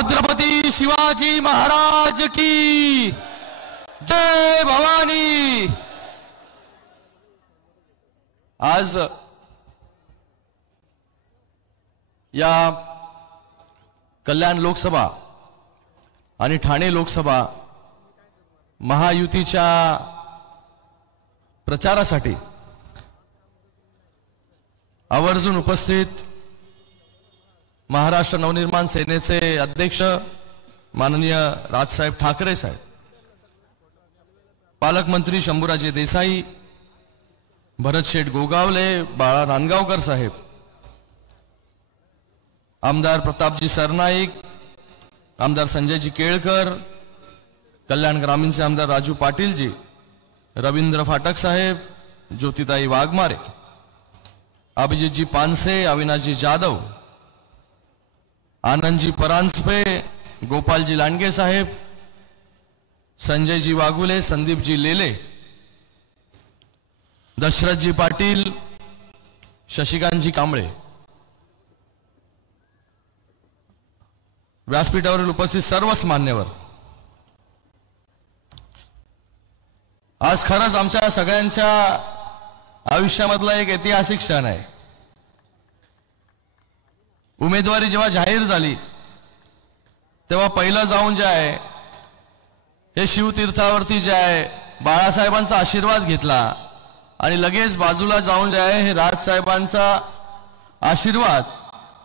छत्रपती शिवाजी महाराज की जय भवानी। आज या कल्याण लोकसभा आणि ठाणे लोकसभा महायुतीच्या प्रचारासाठी आवर्जून उपस्थित महाराष्ट्र नवनिर्माण सेनेचे अध्यक्ष माननीय राजसाहेब ठाकरे साहेब, पालकमंत्री शंभूराजे देसाई, भरत शेठ गोगावले, बाळा नांदगावकर साहेब, आमदार प्रतापजी सरनाईक, आमदार संजयजी केळकर, कल्याण ग्रामीणचे आमदार राजू पाटील जी, रवींद्र फाटक साहेब, ज्योतिताई वाघमारे, अभिजितजी पानसे, अविनाशजी जाधव, आनंदजी परांजपे, गोपालजी लांडगे साहेब, संजयजी वाघुले, संदीपजी लेले, दशरथजी पाटील, शशिकांतजी कांबळे, व्यासपीठावरील उपस्थित सर्वच मान्यवर, आज खरंच आमच्या सगळ्यांच्या आयुष्यामधला एक ऐतिहासिक क्षण आहे। उमेदवारी जेव्हा जाहीर झाली तेव्हा पहिलं जाऊन जे आहे हे शिवतीर्थावरती जे आहे बाळासाहेबांचा आशीर्वाद घेतला आणि लगेच बाजूला जाऊन जे आहे हे राजसाहेबांचा आशीर्वाद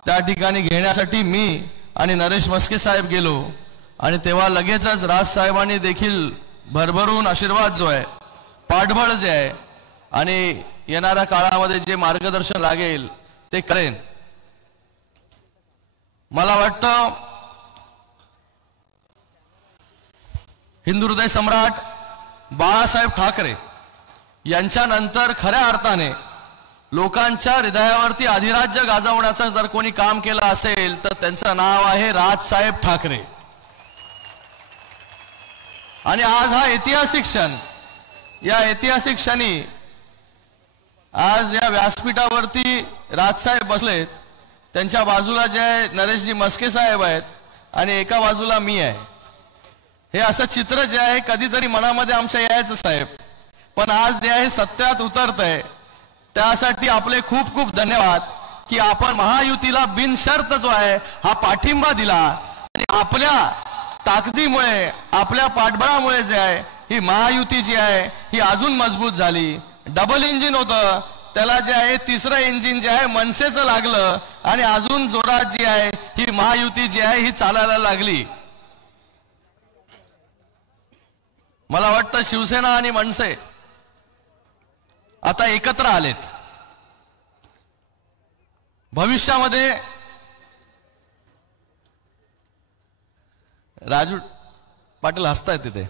त्या ठिकाणी घेण्यासाठी मी आणि नरेश मस्के साहेब गेलो आणि तेव्हा लगेचच राजसाहेबांनी देखील भरभरून आशीर्वाद जो आहे, पाठबळ जे आहे आणि येणाऱ्या काळामध्ये जे मार्गदर्शन लागेल ते करेन। मला वाटतं हिंदू हृदय सम्राट बाळासाहेब ठाकरे यांच्यानंतर खऱ्या अर्थाने लोकांच्या हृदयावरती अधिराज्य गाजवण्याचं जर कोणी काम केलं असेल तर त्यांचं नाव आहे राजसाहेब ठाकरे। आणि आज हा ऐतिहासिक क्षण, या ऐतिहासिक क्षणी आज या व्यासपीठावरती राजसाहेब बसलेत, त्यांच्या बाजूला जे आहे नरेशजी मस्के साहेब आहेत आणि एका बाजूला मी आहे। हे असं चित्र जे आहे कधीतरी मनामध्ये आमच्या यायचं साहेब, पण आज जे आहे सत्यात उतरतंय, त्यासाठी आपले खूप खूप धन्यवाद की आपण महायुतीला बिनशर्त जो आहे हा पाठिंबा दिला आणि आपल्या ताकदीमुळे, आपल्या पाठबळामुळे जे आहे ही महायुती जी आहे ही अजून मजबूत झाली। डबल इंजिन होतं, त्याला जे आहे तिसरं इंजिन जे आहे मनसेचं लागलं आणि अजून जोरात जी आहे ही महायुती जी आहे ही चालायला लागली। मला वाटतं शिवसेना आणि मनसे आता एकत्र आलेत। भविष्यामध्ये राजू पाटील हसतायत तिथे,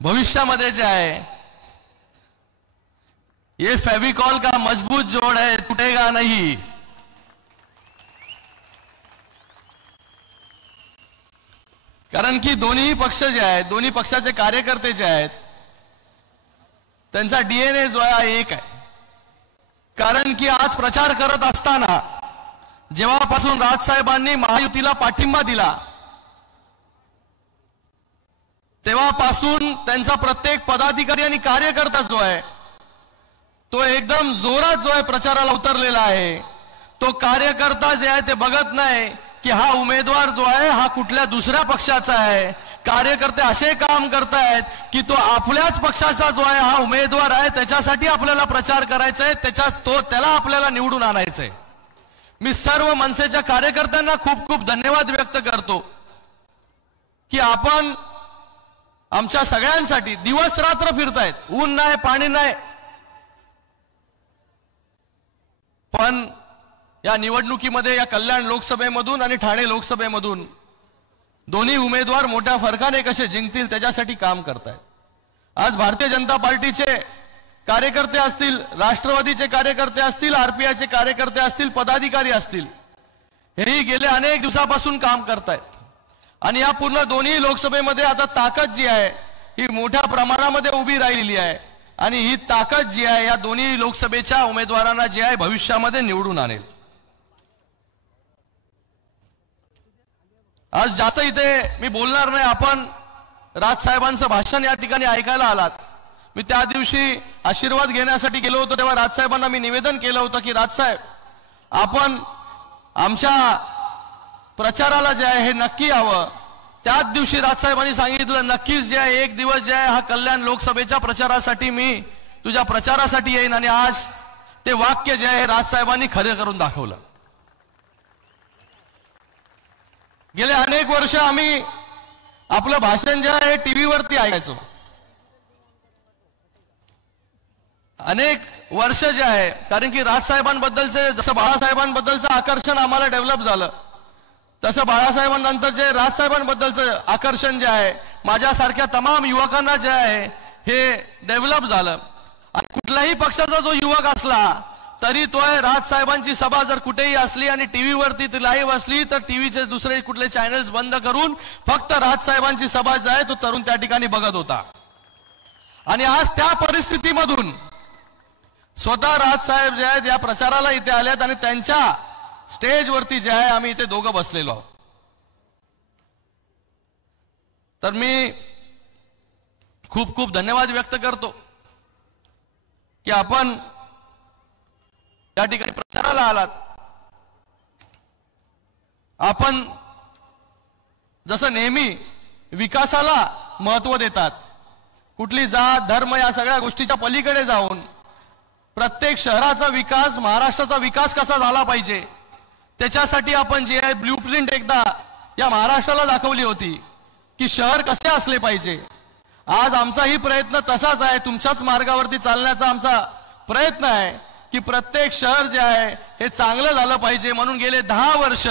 भविष्यामध्ये जे आहे ये फेविकॉल का मजबूत जोड़ है, टूटेगा नहीं। कारण की दोन्ही पक्ष जे आहेत, दोन्ही पक्षाचे कार्यकर्ते जे आहेत त्यांचा डीएनए जो आहे एक आहे। कारण की आज प्रचार करत असताना जेव्हापासून राजसाहेबांनी महायुतीला पाठिंबा दिला तेव्हापासून त्यांचा प्रत्येक पदाधिकारी आणि कार्यकर्ता जो आहे तो एकदम जोरात जो आहे प्रचाराला उतरलेला आहे। तो कार्यकर्ता जे आहे ते बघत नाही की हा उमेदवार जो आहे हा कुठल्या दुसऱ्या पक्षाचा आहे। कार्यकर्ते असे काम करतायत की तो आपल्याच पक्षाचा जो आहे हा उमेदवार आहे त्याच्यासाठी आपल्याला प्रचार करायचा आहे, त्याला आपल्याला निवडून आणायचंय। मी सर्व मनसेच्या कार्यकर्त्यांना खूप खूप धन्यवाद व्यक्त करतो की आपण आमच्या सगळ्यांसाठी दिवस रात्र फिरतायत, ऊन नाही पाणी नाही, पण या निवडणुकीमध्ये या कल्याण लोकसभेमधून आणि ठाणे लोकसभेमधून दोन्ही उमेदवार मोठ्या फरकाने कसे जिंकतील त्याच्यासाठी काम करतायत। आज भारतीय जनता पार्टीचे कार्यकर्ते असतील, राष्ट्रवादीचे कार्यकर्ते असतील, आरपीआयचे कार्यकर्ते असतील, पदाधिकारी असतील, हेही गेले अनेक दिवसापासून काम करतायत आणि या पूर्ण दोन्ही लोकसभेमध्ये आता ताकद जी आहे ही मोठ्या प्रमाणामध्ये उभी राहिलेली आहे आणि ही ताकद जी आहे या दोन्ही लोकसभेच्या उमेदवारांना जी आहे भविष्यामध्ये निवडून आणेल। आज जास्त इथे मी बोलणार नाही, आपण राजसाहेबांचं भाषण या ठिकाणी ऐकायला आलात। मी त्या दिवशी आशीर्वाद घेण्यासाठी गेलो होतो, तेव्हा राजसाहेबांना मी निवेदन केलं होतं की राजसाहेब आपण आमच्या प्रचाराला जे आहे हे नक्की यावं। त्याच दिवशी राजसाहेबांनी सांगितलं नक्कीच जे आहे एक दिवस जे आहे हा कल्याण लोकसभेच्या प्रचारासाठी मी तुझ्या प्रचारासाठी येईन, आणि आज ते वाक्य जे आहे राजसाहेबांनी खरं करून दाखवलं। गेले अनेक वर्ष आम्ही आपलं भाषण जे आहे टीव्ही वरती ऐकायचो, अनेक वर्ष जे आहे, कारण की राजसाहेबांबद्दलचे जसं बाळासाहेबांबद्दलचं आकर्षण आम्हाला डेव्हलप झालं, तसं बाळासाहेबांनंतर जे राजसाहेबांबद्दलचं आकर्षण जे आहे माझ्यासारख्या तमाम युवकांना जे आहे हे डेव्हलप झालं। आणि कुठल्याही पक्षाचा जो युवक असला तरी तो राजसाहेबांची सभा जर कुठेही असली आणि टीव्ही वरती ती लाईव्ह असली तर टीव्हीचे दुसरे कुठले चॅनल्स बंद करून फक्त राजसाहेबांची सभा जी आहे तो तरुण त्या ठिकाणी बघत होता। आणि आज त्या परिस्थितीमधून स्वतः राजसाहेब जे आहेत या प्रचाराला इथे आलेत आणि त्यांच्या स्टेज वरती जे आहे आम्ही इथे दोघं बसलेलो आहोत। तर मी खूप खूप धन्यवाद व्यक्त करतो की आपण या ठिकाणी प्रचाराला आलात। आपण जसं नेहमी विकासाला महत्त्व देतात, कुठली जात धर्म या सगळ्या गोष्टीच्या पलीकडे जाऊन प्रत्येक शहराचा विकास, महाराष्ट्राचा विकास कसा झाला पाहिजे त्याच्यासाठी आपण जे आहे ब्लूप्रिंट एकदा या महाराष्ट्राला दाखवली होती की शहर कसे असले पाहिजे। आज आमचाही प्रयत्न तसाच आहे, तुमच्याच मार्गावरती चालण्याचा आमचा प्रयत्न आहे की प्रत्येक शहर जे आहे हे चांगलं झालं पाहिजे। म्हणून गेले 10 वर्ष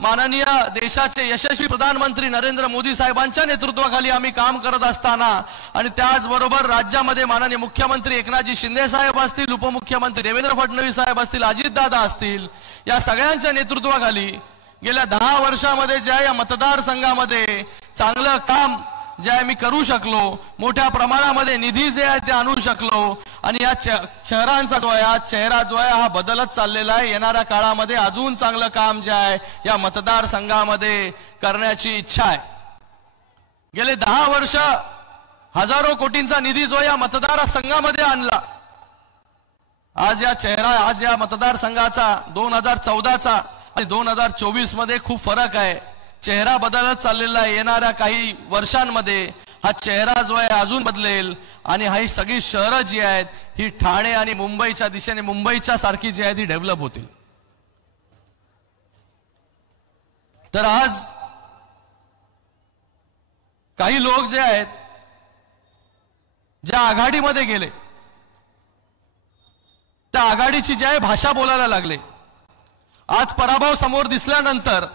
माननीय देशाचे यशस्वी प्रधानमंत्री नरेंद्र मोदी साहेबांच्या नेतृत्वाखाली आम्ही काम करत असताना आणि त्याचबरोबर राज्यामध्ये माननीय मुख्यमंत्री एकनाथजी शिंदे साहेब असतील, उपमुख्यमंत्री देवेंद्र फडणवीस साहेब असतील, अजितदादा असतील, या सगळ्यांच्या नेतृत्वाखाली गेल्या 10 वर्षामध्ये जे आहे या मतदारसंघामध्ये चांगलं काम जे आहे मी करू शकलो, मोठ्या प्रमाणामध्ये निधी जे आहे ते आणू शकलो आणि या शहरांचा जो आहे हा चेहरा जो आहे हा बदलत चाललेला आहे। येणाऱ्या काळामध्ये अजून चांगलं काम जे आहे या मतदारसंघामध्ये करण्याची इच्छा आहे। गेले 10 वर्ष हजारो कोटींचा निधी जो या मतदारसंघामध्ये आणला। आज या मतदारसंघाचा 2014चा आणि 2024 मध्ये खूप फरक आहे, चेहरा बदलत चाललेला आहे। येणाऱ्या काही वर्षांमध्ये हा चेहरा जो आहे अजून बदलेल आणि ही सगळी शहरं जी आहेत ही ठाणे आणि मुंबईच्या दिशेने मुंबईच्या सारखी जी आहे ती डेव्हलप होतील। तर आज काही लोक जे आहेत ज्या आघाडीमध्ये गेले त्या आघाडीची जी आहे भाषा बोलायला लागले। आज पराभव समोर दिसल्यानंतर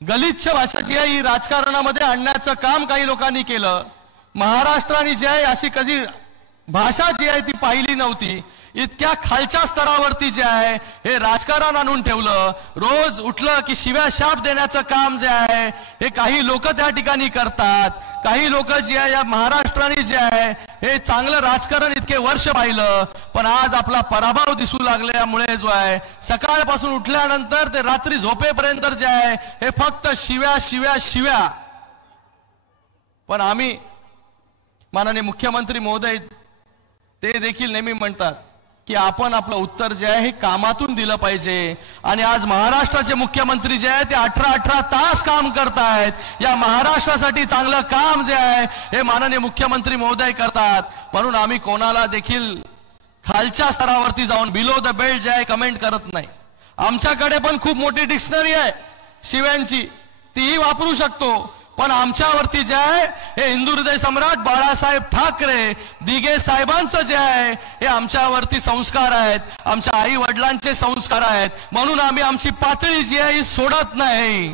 गलिच्छ भाषा जी आहे ही राजकारणामध्ये आणण्याचं काम काही लोकांनी केलं। महाराष्ट्राने जी आहे अशी कधी भाषा जी आहे ती पाहिली नव्हती। इतक्या खालच्या स्तरावरती जे आहे हे राजकारण आणून ठेवलं। रोज उठलं की शिव्या शाप देण्याचं काम जे आहे हे काही लोक त्या ठिकाणी करतात। काही लोक जे आहे या महाराष्ट्राने जे आहे हे चांगलं राजकारण इतके वर्ष पाहिलं, पण आज आपला पराभव दिसू लागल्यामुळे जो आहे सकाळपासून उठल्यानंतर ते रात्री झोपेपर्यंत जे आहे हे फक्त शिव्या शिव्या शिव्या। पण आम्ही माननीय मुख्यमंत्री महोदय ते देखील नेहमी म्हणतात की आपण आपलं उत्तर जे आहे हे कामातून दिलं पाहिजे। आणि आज महाराष्ट्राचे मुख्यमंत्री जे आहे ते 18 तास काम करतायत। या महाराष्ट्रासाठी चांगलं काम जे आहे हे माननीय मुख्यमंत्री महोदय करतात। म्हणून आम्ही कोणाला देखील खालच्या स्तरावरती जाऊन बिलो द बेल्ट जे आहे कमेंट करत नाही। आमच्याकडे पण खूप मोठी डिक्शनरी आहे शिव्यांची, तीही वापरू शकतो, पण आमच्यावरती जे आहे हे हिंदू हृदय सम्राट बाळासाहेब ठाकरे दिघे साहेबांचं जे आहे हे आमच्यावरती संस्कार आहेत, आमच्या आई वडिलांचे संस्कार आहेत। म्हणून आम्ही आमची पातळी जी आहे ही सोडत नाही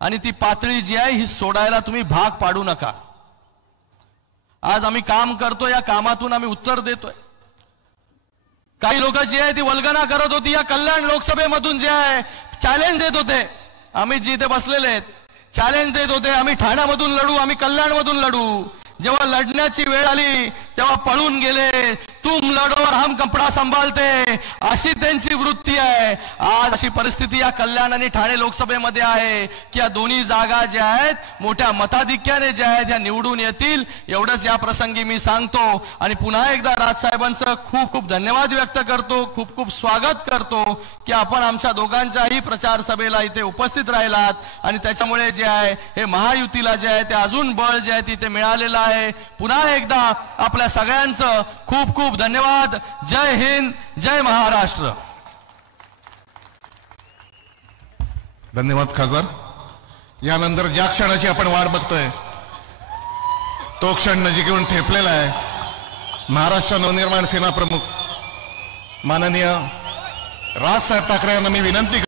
आणि ती पातळी जी आहे ही सोडायला तुम्ही भाग पाडू नका। आज आम्ही काम करतो, या कामातून आम्ही उत्तर देतोय। काही लोक जी आहे ती वल्गना करत होती, या कल्याण लोकसभेमधून जे आहे चॅलेंज देत होते, आम्ही जिथे बसलेले आहेत चॅलेंज देत होते, आम्ही ठाण्यामधून लढू, आम्ही कल्याणमधून लढू। जेव्हा लढण्याची वेळ आली तेव्हा पळून गेले, तुम लढो और हम कपडा संभालते, अशी त्यांची वृत्ती आहे। आज अशी परिस्थिती या कल्याण आणि ठाणे लोकसभेमध्ये आहे की या दोन्ही जागा ज्या आहेत मोठ्या मताधिक्याने ज्या आहेत या निवडून येतील, एवढंच या प्रसंगी मी सांगतो। आणि पुन्हा एकदा राजसाहेबांचं खूप खूप धन्यवाद व्यक्त करतो, खूप खूप स्वागत करतो की आपण आमच्या दोघांच्याही प्रचार सभेला इथे उपस्थित राहिलात आणि त्याच्यामुळे जे आहे हे महायुतीला जे आहे ते अजून बळ जे आहे तिथे मिळालेलं आहे। पुन्हा एकदा आपल्या सगळ्यांचं खूप खूप धन्यवाद। जय हिंद, जय महाराष्ट्र। धन्यवाद खासदार। यानंतर ज्या क्षणाची आपण वाट बघतोय तो क्षण नजीक येऊन ठेपलेला आहे। महाराष्ट्र नवनिर्माण सेना प्रमुख माननीय राजसाहेब ठाकरे यांना मी विनंती